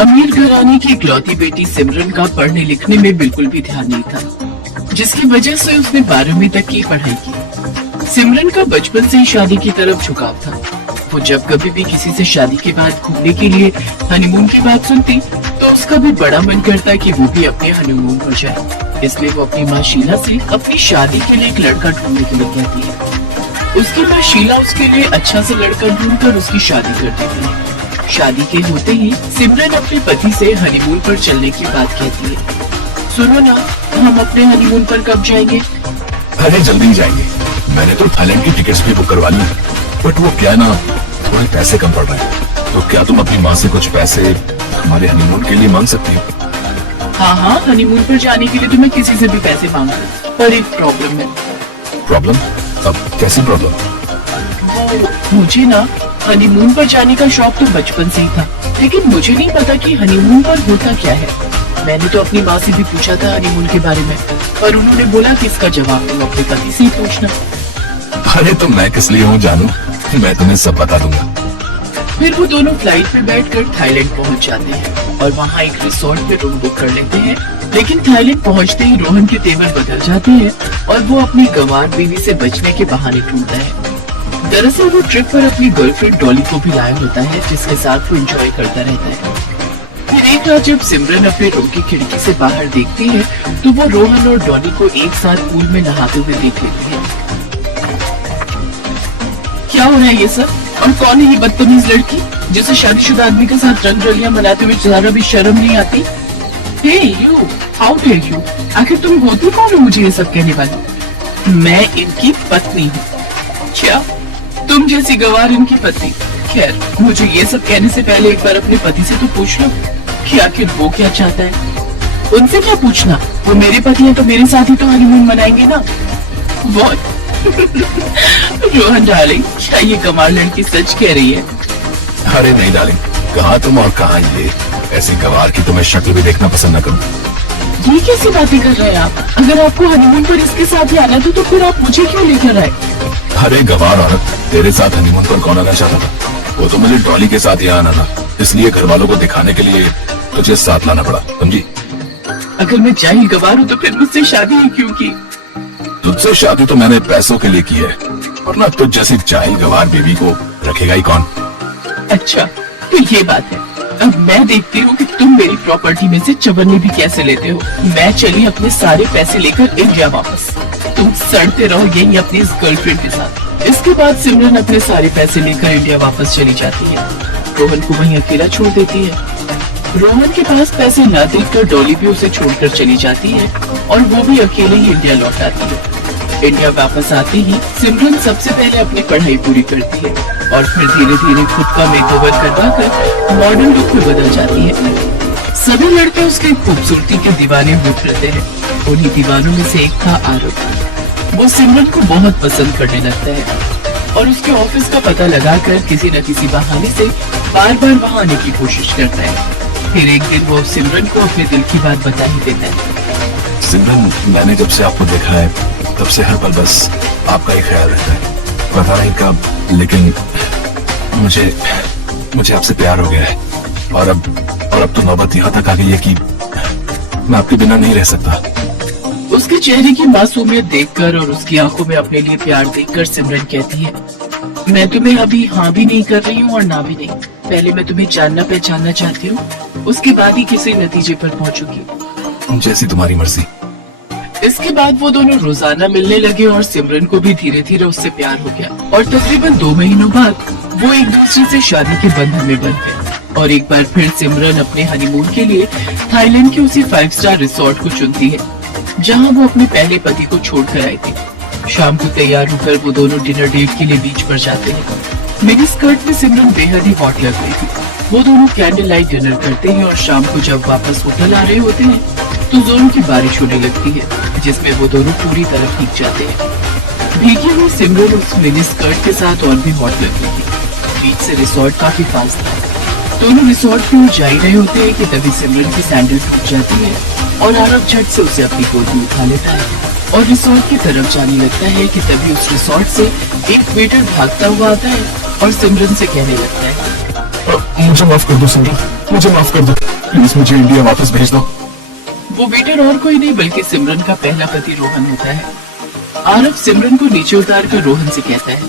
अमीर घराने की इकलौती बेटी सिमरन का पढ़ने लिखने में बिल्कुल भी ध्यान नहीं था, जिसकी वजह से उसने 12वीं तक की पढ़ाई की। सिमरन का बचपन से ही शादी की तरफ झुकाव था। वो जब कभी भी किसी से शादी के बाद घूमने के लिए हनीमून की बात सुनती तो उसका भी बड़ा मन करता कि वो भी अपने हनीमून पर जाए। इसलिए वो अपनी माँ शीला से अपनी शादी के लिए एक लड़का ढूंढने के लिए कहती है। उसकी माँ शीला उसके लिए अच्छा सा लड़का ढूंढकर उसकी शादी कर देती है। शादी के होते ही सिमरन अपने पति से हनीमून पर चलने की बात कहती है। सुनो ना, हम अपने हनीमून पर कब जाएंगे? अरे जल्दी ही जाएंगे। मैंने तो थाईलैंड की टिकट्स भी बुक करवा ली, बट वो क्या ना, थोड़े पैसे कम पड़ रहे हैं। तो क्या तुम अपनी माँ से कुछ पैसे हमारे हनीमून के लिए मांग सकती हो? हाँ, हनीमून पर जाने के लिए तो मैं किसी से भी पैसे मांग सकती, पर एक प्रॉब्लम है। प्रॉब्लम? अब कैसी प्रॉब्लम? वो मुझे ना हनीमून पर जाने का शौक तो बचपन से ही था, लेकिन मुझे नहीं पता कि हनीमून पर होता क्या है। मैंने तो अपनी माँ से भी पूछा था हनीमून के बारे में, पर उन्होंने बोला कि इसका जवाब तुम अपने पति से ही पूछना। अरे तो मैं किस लिए हूँ जानू, मैं तुम्हें सब बता दूंगा। फिर वो दोनों फ्लाइट में बैठकर थाईलैंड पहुंच जाते हैं और वहाँ एक रिसोर्ट में रूम बुक कर लेते हैं। लेकिन थाईलैंड पहुंचते ही रोहन के तेवर बदल जाते हैं और वो अपनी गंवार बीवी से बचने के बहाने ढूंढता है। दरअसल वो ट्रिप पर अपनी गर्लफ्रेंड डॉली को भी लाया होता है, जिसके साथ वो एंजॉय करता रहता है। फिर एक रात जब सिमरन अपने रूम की खिड़की से बाहर देखती है तो वो रोहन और डॉली को एक साथ पूल में नहाते हुए देख लेती है। क्या हो रहा है ये सब? और कौन है ये बदतमीज लड़की जिसे शादीशुदा आदमी के साथ रंग रलियां मनाते हुए जरा भी शर्म नहीं आती? हे यू, हाउ डेयर यू? आखिर तुम होती कौन हो मुझे ये सब कहने वाली? मैं इनकी पत्नी हूँ। क्या तुम जैसी गवार इनकी पत्नी? खैर, मुझे ये सब कहने से पहले एक बार अपने पति से तो पूछ लो कि आखिर वो क्या चाहता है। उनसे क्या पूछना, वो मेरे पति हैं तो मेरे साथ ही तो हनीमून मनाएंगे ना। What? रोहन डार्लिंग, क्या ये गंवार लड़की सच कह रही है? अरे नहीं डार्लिंग, कहाँ तुम और कहाँ ये। ऐसी गवार की तुम्हें शक्ल भी देखना पसंद न करूँ। ये कैसी बातें कर रहे हैं आप? अगर आपको हनीमून पर इसके साथ ही आना था तो फिर आप मुझे क्यों लेकर आए? अरे गवार औरत, तेरे साथ हनीमून पर कौन आना चाहता था? वो तो मुझे डॉली के साथ यहाँ आना था, इसलिए घर वालों को दिखाने के लिए तुझे साथ लाना पड़ा, समझी? अगर मैं जाहिल गवार हूँ तो फिर मुझसे शादी ही क्यों की? तुझसे शादी तो मैंने पैसों के लिए की है, वरना तुझ जैसी जाहिल गवार बीवी को रखेगा ही कौन? अच्छा, तो ये बात है। अब मैं देखती हूँ कि तुम मेरी प्रॉपर्टी में से चवन्नी भी कैसे लेते हो। मैं चली अपने सारे पैसे लेकर इंडिया वापस। तुम सड़ते रहो यही अपनी इस गर्लफ्रेंड के साथ। इसके बाद सिमरन अपने सारे पैसे लेकर इंडिया वापस चली जाती है। रोहन को वहीं अकेला छोड़ देती है। रोहन के पास पैसे न देखकर डॉली भी उसे छोड़कर चली जाती है और वो भी अकेले ही इंडिया लौट आती है। इंडिया वापस आते ही सिमरन सबसे पहले अपनी पढ़ाई पूरी करती है और फिर धीरे धीरे खुद का मेकओवर करवाकर मॉडर्न लुक में बदल जाती है। सभी लड़के उसकी खूबसूरती के दीवाने हो रहते हैं। उन्हीं दीवानों में से एक था आरव। वो सिमरन को बहुत पसंद करने लगता है और उसके ऑफिस का पता लगाकर किसी न किसी बहाने से बार बार वहाँ आने की कोशिश करता है। फिर एक दिन वो सिमरन को अपने दिल की बात बता ही देता है। सिमरन, मैंने जब से आपको देखा है तब से हर पल बस आपका ही ख्याल रहता है। पता नहीं कब, लेकिन मुझे आपसे प्यार हो गया है और अब तो नौबत यहाँ तक आ गई है कि मैं आपके बिना नहीं रह सकता। उसके चेहरे की मासूमियत देखकर और उसकी आंखों में अपने लिए प्यार देखकर सिमरन कहती है, मैं तुम्हें अभी हाँ भी नहीं कर रही हूँ और ना भी नहीं। पहले मैं तुम्हें जानना पहचानना चाहती हूँ, उसके बाद ही किसी नतीजे पर पहुँचूंगी। जैसी तुम्हारी मर्जी। इसके बाद वो दोनों रोजाना मिलने लगे और सिमरन को भी धीरे धीरे उससे प्यार हो गया और तकरीबन 2 महीनों बाद वो एक दूसरे से शादी के बंधन में बंध गए। और एक बार फिर सिमरन अपने हनीमून के लिए थाईलैंड के उसी 5 स्टार रिसोर्ट को चुनती है जहाँ वो अपने पहले पति को छोड़कर आई थी। शाम को तैयार होकर वो दोनों डिनर डेट के लिए बीच पर जाते हैं। मिनी स्कर्ट में सिमरन बेहद ही हॉट लग रही थी। वो दोनों कैंडल लाइट डिनर करते हैं और शाम को जब वापस होटल आ रहे होते हैं तो जोरों की बारिश होने लगती है, जिसमें वो दोनों पूरी तरह भीग जाते हैं। भीगी हुई सिमरन उस मिनी स्कर्ट के साथ और भी हॉट लग रही थी। बीच से रिसोर्ट काफी पास था। दोनों रिसोर्ट की ओर जा ही रहे होते हैं कि तभी सिमरन की सैंडल टूट जाती है और आरव झट से उसे अपनी गोद में उठा लेता है और रिसोर्ट की तरफ जाने लगता है कि तभी उस रिसोर्ट से एक वेटर भागता हुआ आता है और सिमरन से कहने लगता है, मुझे माफ कर दो सिमरन, मुझे माफ कर दो, प्लीज मुझे इंडिया वापस भेज दो। वो वेटर और कोई नहीं बल्कि सिमरन का पहला पति रोहन होता है। आरव सिमरन को नीचे उतार कर रोहन से कहता है,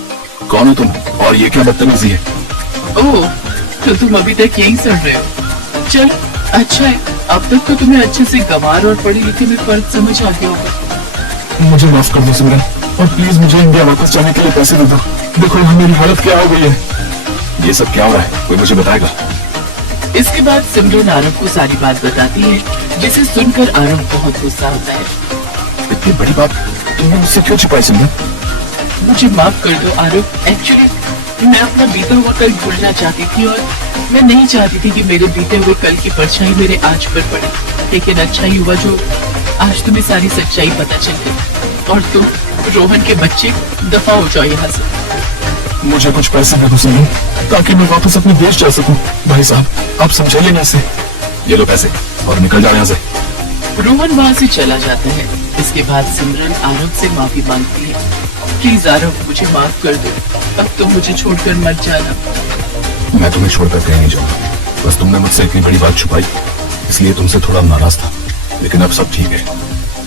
कौन हो तुम और ये क्या बदतमीजी है? ओह, तो तुम अभी तक यही सड़ रहे हो। चल अच्छा है, अब तक तो तुम्हें अच्छे से गंवार और पढ़े लिखे में फर्क समझ आ गया होगा। मुझे माफ कर दो सिमरन, और प्लीज मुझे इंडिया वापस जाने के लिए पैसे दे दो। देखो यहाँ मेरी हालत क्या हो गई है। ये सब क्या हो रहा है, कोई मुझे बताएगा? इसके बाद सिमरन आरव को सारी बात बताती है, जिसे सुनकर आरव बहुत गुस्सा होता है। इतनी बड़ी बात तुमने मुझसे क्यों छिपाई सिमरन? मुझे माफ कर दो आरव, एक्चुअली मैं अपना बीता हुआ कल भूलना चाहती थी और मैं नहीं चाहती थी कि मेरे बीते हुए कल की परछाई मेरे आज पर पड़े। लेकिन अच्छा ही हुआ जो आज तुम्हें सारी सच्चाई पता चल गई और तुम रोहन के बच्चे दफा हो जाओ यहाँ से। मुझे कुछ पैसे दे दो सिमरन, ताकि मैं वापस अपने देश जा सकूं। भाई साहब आप समझाइए ना इसे। ये लो पैसे और निकल जाओ यहाँ से। रोहन वहाँ से चला जाता है। इसके बाद सिमरन आरव से माफी मांगती है, प्लीज आरव मुझे माफ कर दो, अब तुम मुझे छोड़कर मत जाना। मैं तुम्हें छोड़कर कहीं नहीं जाऊंगा, बस तुमने मुझसे इतनी बड़ी बात छुपाई इसलिए तुमसे थोड़ा नाराज था, लेकिन अब सब ठीक है।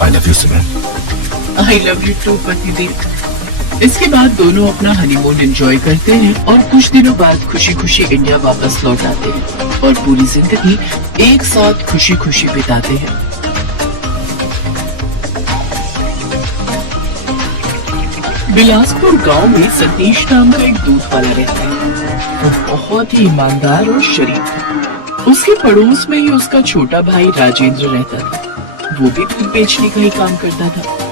I love you Simran. I love you too पतिदेव। इसके बाद दोनों अपना हनीमून एंजॉय करते हैं और कुछ दिनों बाद खुशी खुशी इंडिया वापस लौट आते हैं और पूरी जिंदगी एक साथ खुशी खुशी बिताते हैं। बिलासपुर गांव में सतीश नाम का एक दूध वाला रहता है। वो बहुत ही ईमानदार और शरीफ। उसके पड़ोस में ही उसका छोटा भाई राजेंद्र रहता था। वो भी दूध बेचने का ही काम करता था।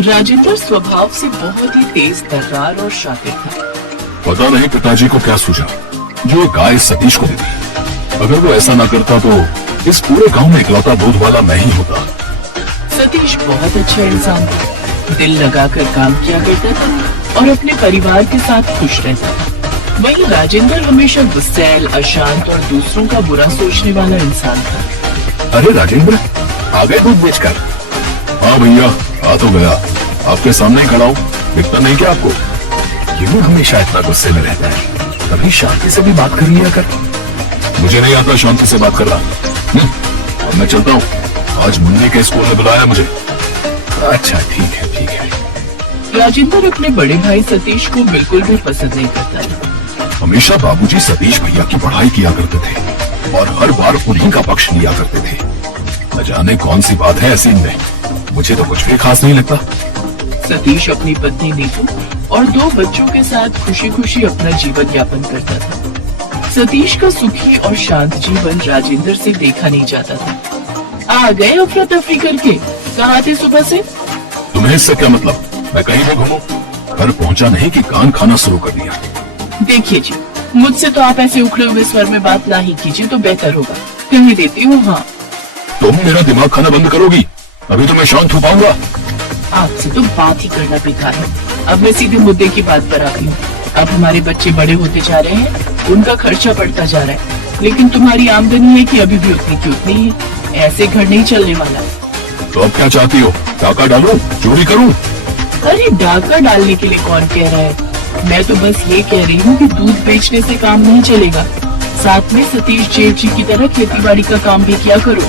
राजेंद्र स्वभाव से बहुत ही तेज तर्रार और शातिर था। पता नहीं पिताजी को क्या सूझा जो ये गाय सतीश को दे दी। अगर वो ऐसा ना करता तो इस पूरे गांव में इकलौता दूध वाला मैं ही होता। सतीश बहुत अच्छा इंसान था, दिल लगाकर काम किया करता था और अपने परिवार के साथ खुश रहता था। वहीं राजेंद्र हमेशा गुस्सैल, अशांत और दूसरों का बुरा सोचने वाला इंसान था। अरे राजेंद्र आ गए दूध बेचकर? हाँ भैया आ तो गया, आपके सामने ही खड़ा हूँ, दिखता नहीं क्या आपको? ये हमेशा इतना गुस्से में रहता है, कभी शांति से भी बात कर लिया कर। मुझे नहीं आता शांति से बात करना। अब मैं चलता हूँ, आज मुन्नी के स्कूल में बुलाया मुझे। अच्छा ठीक है ठीक है। राजेंद्र अपने बड़े भाई सतीश को बिल्कुल भी पसंद नहीं करता था। हमेशा बाबूजी सतीश भैया की पढ़ाई किया करते थे और हर बार उन्हीं का पक्ष लिया करते थे। न जाने कौन सी बात है ऐसी इनमें, मुझे तो कुछ भी खास नहीं लगता। सतीश अपनी पत्नी नीतू और 2 बच्चों के साथ खुशी खुशी अपना जीवन यापन करता था। सतीश का सुखी और शांत जीवन राजेंद्र से देखा नहीं जाता था। आ गए अफरा तफरी करके, कहाँ थे सुबह से? तुम्हें इससे क्या मतलब? मैं कहीं भी घूमूं, घर पहुंचा नहीं कि कान खाना शुरू कर दिया। देखिए जी, मुझसे तो आप ऐसे उखड़े हुए स्वर में बात ना ही कीजिए तो बेहतर होगा। कहीं देती हूँ। हाँ तुम मेरा दिमाग खाना बंद करोगी, अभी तो मैं शांत हो पाऊंगा। आपसे तो बात ही करना बेकार है। अब मैं सीधे मुद्दे की बात पर आती हूँ। अब हमारे बच्चे बड़े होते जा रहे हैं, उनका खर्चा बढ़ता जा रहा है, लेकिन तुम्हारी आमदनी है कि अभी भी उतनी की उतनी है। ऐसे घर नहीं चलने वाला। तो अब क्या चाहती हो? डाका डालूं, चोरी करूं? अरे डाका डालने के लिए कौन कह रहा है? मैं तो बस ये कह रही हूँ कि दूध बेचने से काम नहीं चलेगा, साथ में सतीश जेठ जी की तरह खेतीबाड़ी का काम भी किया करो।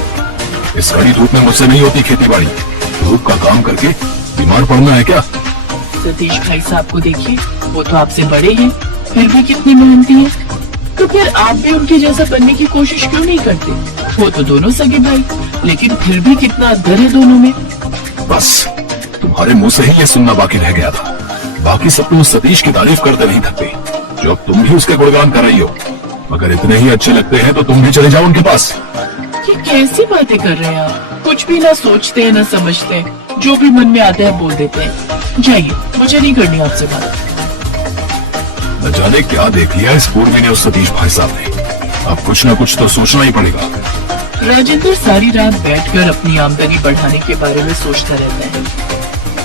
इस कड़ी धूप में मुझसे नहीं होती खेतीबाड़ी। धूप का काम करके बीमार पड़ना है क्या? सतीश भाई साहब को देखिए, वो तो आपसे बड़े हैं, फिर भी कितनी मेहनती हैं। तो फिर आप भी उनके जैसा बनने की कोशिश क्यों नहीं करते? वो तो दोनों सगे भाई, लेकिन फिर भी कितना अंतर है दोनों में। बस तुम्हारे मुंह से ही ये सुनना बाकी रह गया था। बाकी सब तो सतीश की तारीफ करते नहीं थकते, जो अब तुम भी उसके गुणगान कर रही हो। अगर इतने ही अच्छे लगते हैं तो तुम भी चले जाओ उनके पास। ये कैसी बातें कर रहे हैं आप? कुछ भी ना सोचते हैं ना समझते हैं, जो भी मन में आता है बोल देते हैं। जाइए, मुझे नहीं करनी आपसे बात। न जाने क्या देख लिया इस पूर्वी ने उस सतीश भाई साहब ने। अब कुछ न कुछ तो सोचना ही पड़ेगा। राजेंद्र सारी रात बैठकर अपनी आमदनी बढ़ाने के बारे में सोचता रहता है।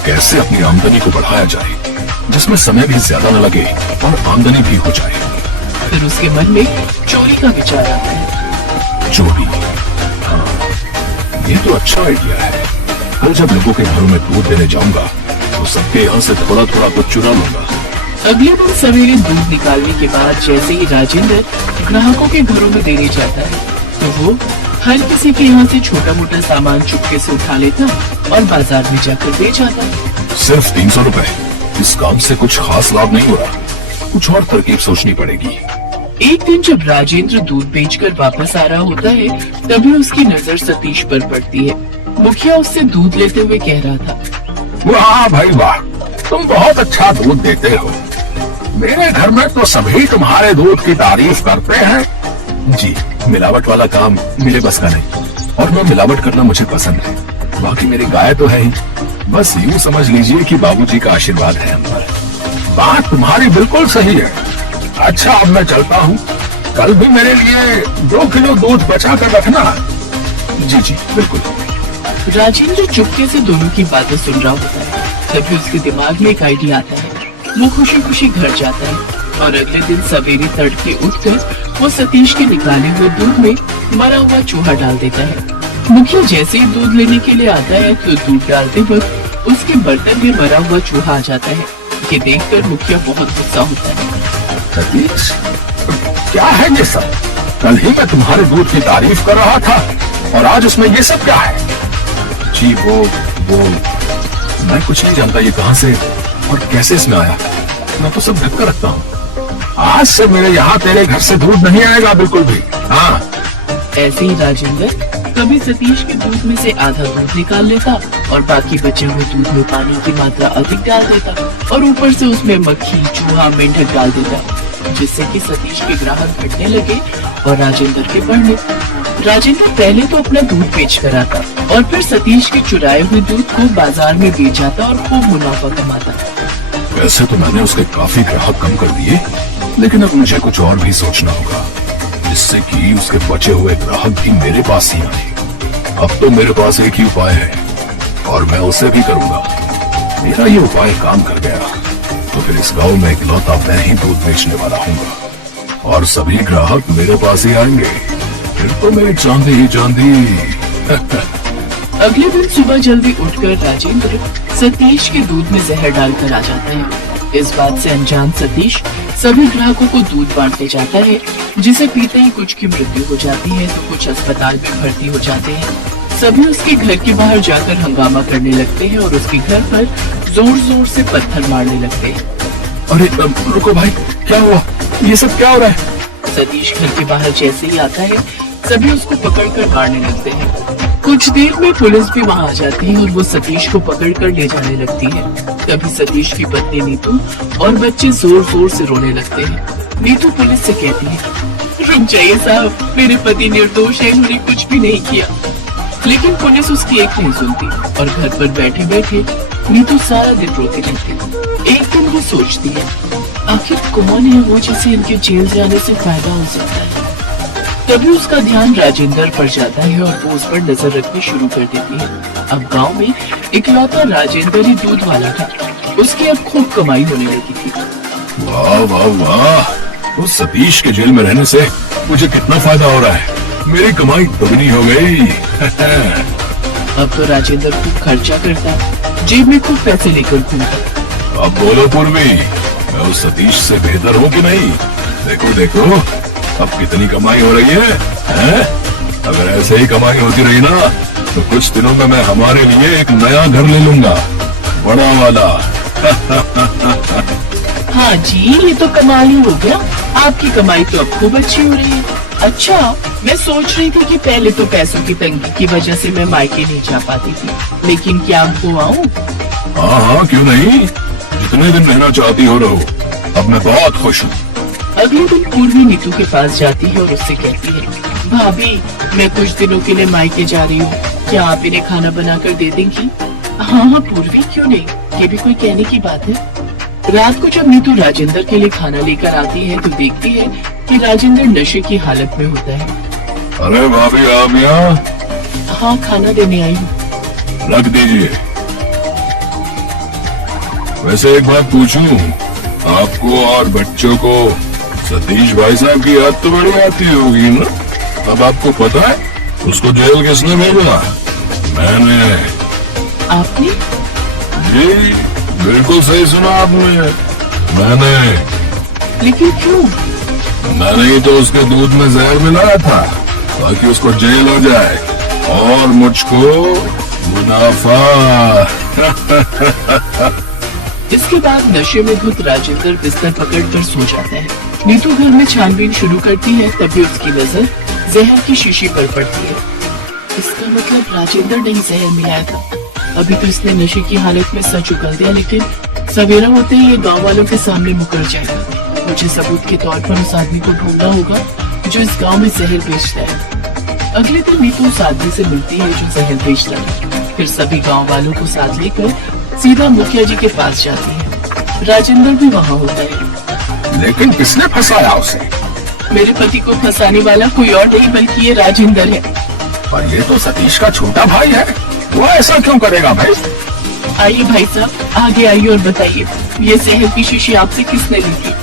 कैसे अपनी आमदनी को बढ़ाया जाए जिसमें समय भी ज्यादा न लगे और आमदनी भी हो जाए। फिर उसके मन में चोरी का विचार आता है। चोरी? हाँ, ये तो अच्छा आइडिया है। कल जब लोगों के घरों में दूध देने जाऊंगा तो सबके यहाँ से थोड़ा थोड़ा कुछ चुरा लूंगा। अगले दिन सवेरे दूध निकालने के बाद जैसे ही राजेंद्र ग्राहकों के घरों में देने जाता है तो वो हर किसी के यहाँ से छोटा मोटा सामान चुपके से उठा लेता और बाजार में जाकर बेच आता। सिर्फ 300 रुपए, इस काम से कुछ खास लाभ नहीं हो रहा, कुछ और तरकीब सोचनी पड़ेगी। एक दिन जब राजेंद्र दूध बेचकर वापस आ रहा होता है तभी उसकी नजर सतीश पर पड़ती है। मुखिया उससे दूध लेते हुए कह रहा था, वाह भाई वाह, तुम बहुत अच्छा दूध देते हो। मेरे घर में तो सभी तुम्हारे दूध की तारीफ करते हैं। जी, मिलावट वाला काम मेरे बस का नहीं और मैं मिलावट करना मुझे पसंद है। बाकी मेरी गाय तो है ही, बस यूँ समझ लीजिए कि बाबूजी का आशीर्वाद है हम पर। बात तुम्हारी बिल्कुल सही है। अच्छा, अब मैं चलता हूँ, कल भी मेरे लिए 2 किलो दूध बचा कर रखना। जी जी बिल्कुल। राजेंद्र चुपके से दोनों की बातें सुन रहा होता है। तभी उसके दिमाग में एक आइडिया आता है। वो खुशी खुशी घर जाता है और अगले दिन सवेरे तड़के उठकर वो सतीश के निकाले हुए दूध में मरा हुआ चूहा डाल देता है। मुखिया जैसे ही दूध लेने के लिए आता है तो दूध डालते वक्त उसके बर्तन में मरा हुआ चूहा आ जाता है। ये देखकर मुखिया बहुत गुस्सा होता है। सतीश, क्या है ये सब? कल ही मैं तुम्हारे दूध की तारीफ कर रहा था और आज उसमें ये सब क्या है? जी वो मैं कुछ नहीं जानता ये कहां से और कैसे इसमें आया। मैं तो सब ढक कर रखता हूँ। आज से मेरे यहाँ तेरे घर से दूध नहीं आएगा बिल्कुल भी। हाँ। ऐसे ही राजेंद्र कभी सतीश के दूध में से आधा दूध निकाल लेता और बाकी बचे हुए दूध में पानी की मात्रा अधिक डाल देता और ऊपर से उसमें मक्खी, चूहा, मेंढक डाल देता, जिससे कि सतीश के ग्राहक घटने लगे और राजेंद्र के बढ़ने। राजेंद्र पहले तो अपना दूध बेच कर आता और फिर सतीश के चुराए हुए दूध को बाजार में बेच आता और खूब मुनाफा कमाता। वैसे तो मैंने उसके काफी ग्राहक कम कर दिए, लेकिन अब मुझे कुछ और भी सोचना होगा, जिससे कि उसके बचे हुए ग्राहक भी मेरे पास ही आए। अब तो मेरे पास एक ही उपाय है और मैं उसे भी करूंगा। मेरा ये उपाय काम कर गया तो फिर इस गांव में इकलौता मैं ही दूध बेचने वाला हूँगा और सभी ग्राहक मेरे पास ही आएंगे। फिर तो मेरी चांदी ही चांदी। अगले दिन सुबह जल्दी उठकर राजेंद्र सतीश के दूध में जहर डालकर आ जाता है। इस बात से अनजान सतीश सभी ग्राहकों को दूध बांटते जाता है, जिसे पीते ही कुछ की मृत्यु हो जाती है तो कुछ अस्पताल में भर्ती हो जाते हैं। सभी उसके घर के बाहर जाकर हंगामा करने लगते हैं और उसके घर पर जोर जोर से पत्थर मारने लगते हैं। अरे रुको भाई, क्या हुआ? ये सब क्या हो रहा है? सतीश घर के बाहर जैसे ही आता है सभी उसको पकड़कर मारने लगते हैं। कुछ देर में पुलिस भी वहाँ आ जाती है और वो सतीश को पकड़कर ले जाने लगती है। तभी सतीश की पत्नी नीतू और बच्चे जोर जोर से रोने लगते हैं। नीतू पुलिस से कहती है, रुक जाइए साहब, मेरे पति निर्दोष है, उन्होंने कुछ भी नहीं किया। लेकिन पुलिस उसकी एक नहीं सुनती और घर पर बैठे बैठे नीतू सारा दिन रोती रहती। एक दिन वो सोचती है, आखिर कौन है वो जिसे इनके जेल जाने से फायदा हो सकता है। तभी उसका ध्यान राजेंद्र पर जाता है और वो उस पर नजर रखनी शुरू कर देती है। अब गांव में इकलौता राजेंद्र ही दूध वाला था। उसकी अब खूब कमाई होने लगी थी। वाह वाह वाह, उस सतीश के जेल में रहने से मुझे कितना फायदा हो रहा है। मेरी कमाई दोगुनी हो गई। अब तो राजेंद्र खूब खर्चा करता, जेब में खूब पैसे लेकर घूमता। अब बोलो पूर्वी, मैं उस सतीश से बेहतर हूँ कि नहीं? देखो देखो अब कितनी कमाई हो रही है? अगर ऐसे ही कमाई होती रही ना तो कुछ दिनों में मैं हमारे लिए एक नया घर ले लूंगा, बड़ा वाला। हाँ जी, ये तो कमाल ही हो गया। आपकी कमाई तो अब खूब अच्छी हो रही है। अच्छा, मैं सोच रही थी कि पहले तो पैसों की तंगी की वजह से मैं मायके नहीं जा पाती थी, लेकिन क्या आपको आऊँ? हाँ हाँ क्यों नहीं, जितने दिन रहना चाहती हो रहो, अब मैं बहुत खुश हूँ। अगले दिन पूर्वी नीतू के पास जाती है और उससे कहती है, भाभी मैं कुछ दिनों के लिए मायके जा रही हूँ, क्या आप इन्हें खाना बनाकर दे देंगी? हाँ हाँ पूर्वी, क्यों नहीं, ये भी कोई कहने की बात है। रात को जब नीतू राजेंद्र के लिए खाना लेकर आती है तो देखती है कि राजेंद्र नशे की हालत में होता है। अरे भाभी आप यहाँ? हाँ, खाना देने आई हूँ। रख दीजिए। वैसे एक बात पूछूं, आपको और बच्चों को सतीश भाई साहब की याद तो बड़ी आती होगी ना? अब आपको पता है उसको जेल किसने भेजा? मैंने। आपने? जी बिल्कुल सही सुना आपने। मैंने लेकिन क्यों? मैंने ही तो उसके दूध में जहर मिलाया था ताकि उसको जेल हो जाए और मुझको मुनाफा। इसके बाद नशे में धुत राजेंद्र बिस्तर पकड़कर सो जाता है। नीतू घर में छानबीन शुरू करती है, तभी उसकी नजर जहर की शीशी पर पड़ती है। इसका मतलब राजेंद्र ने ही जहर मिलाया था। अभी तो इसने नशे की हालत में सच उगल दिया, लेकिन सवेरा होते ही ये गांव वालों के सामने मुकर जाएगा। मुझे सबूत के तौर पर उस आदमी को ढूंढना होगा जो इस गांव में जहर बेचता है। अगले दिन नीतू उस आदमी से मिलती है जो जहर बेचता है। फिर सभी गांव वालों को साथ लेकर सीधा मुखिया जी के पास जाती है। राजेंद्र भी वहाँ होता है। लेकिन किसने फंसाया उसे? मेरे पति को फंसाने वाला कोई और नहीं बल्कि ये राजेंद्र है। पर ये तो सतीश का छोटा भाई है, वो ऐसा क्यों करेगा भाई? आइए भाई साहब, आगे आइए और बताइए, ये जहर की शीशी आपसे किसने ली थी?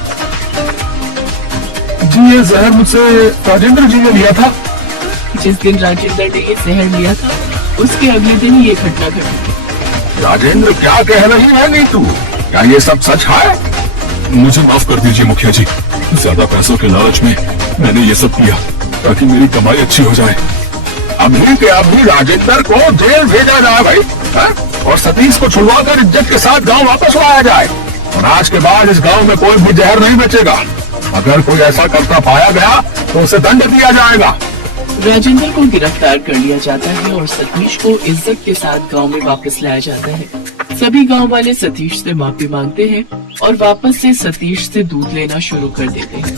जी ये जहर मुझसे राजेंद्र जी ने लिया था। जिस दिन राजेंद्र ने ये जहर लिया था उसके अगले दिन ही ये घटना घटी। राजेंद्र क्या कह रही है नीतू? क्या ये सब सच है? मुझे माफ कर दीजिए मुखिया जी, ज्यादा पैसों के लालच में मैंने ये सब किया ताकि मेरी कमाई अच्छी हो जाए। अभी के अभी राजेंद्र को जेल भेजा जाए भाई, है? और सतीश को छुड़वाकर इज्जत के साथ गांव वापस लाया जाए। और आज के बाद इस गांव में कोई भी जहर नहीं बेचेगा। अगर कोई ऐसा करता पाया गया तो उसे दंड दिया जाएगा। राजेंद्र को गिरफ्तार कर लिया जाता है और सतीश को इज्जत के साथ गांव में वापस लाया जाता है। सभी गांव वाले सतीश से माफी मांगते हैं और वापस से सतीश से दूध लेना शुरू कर देते हैं।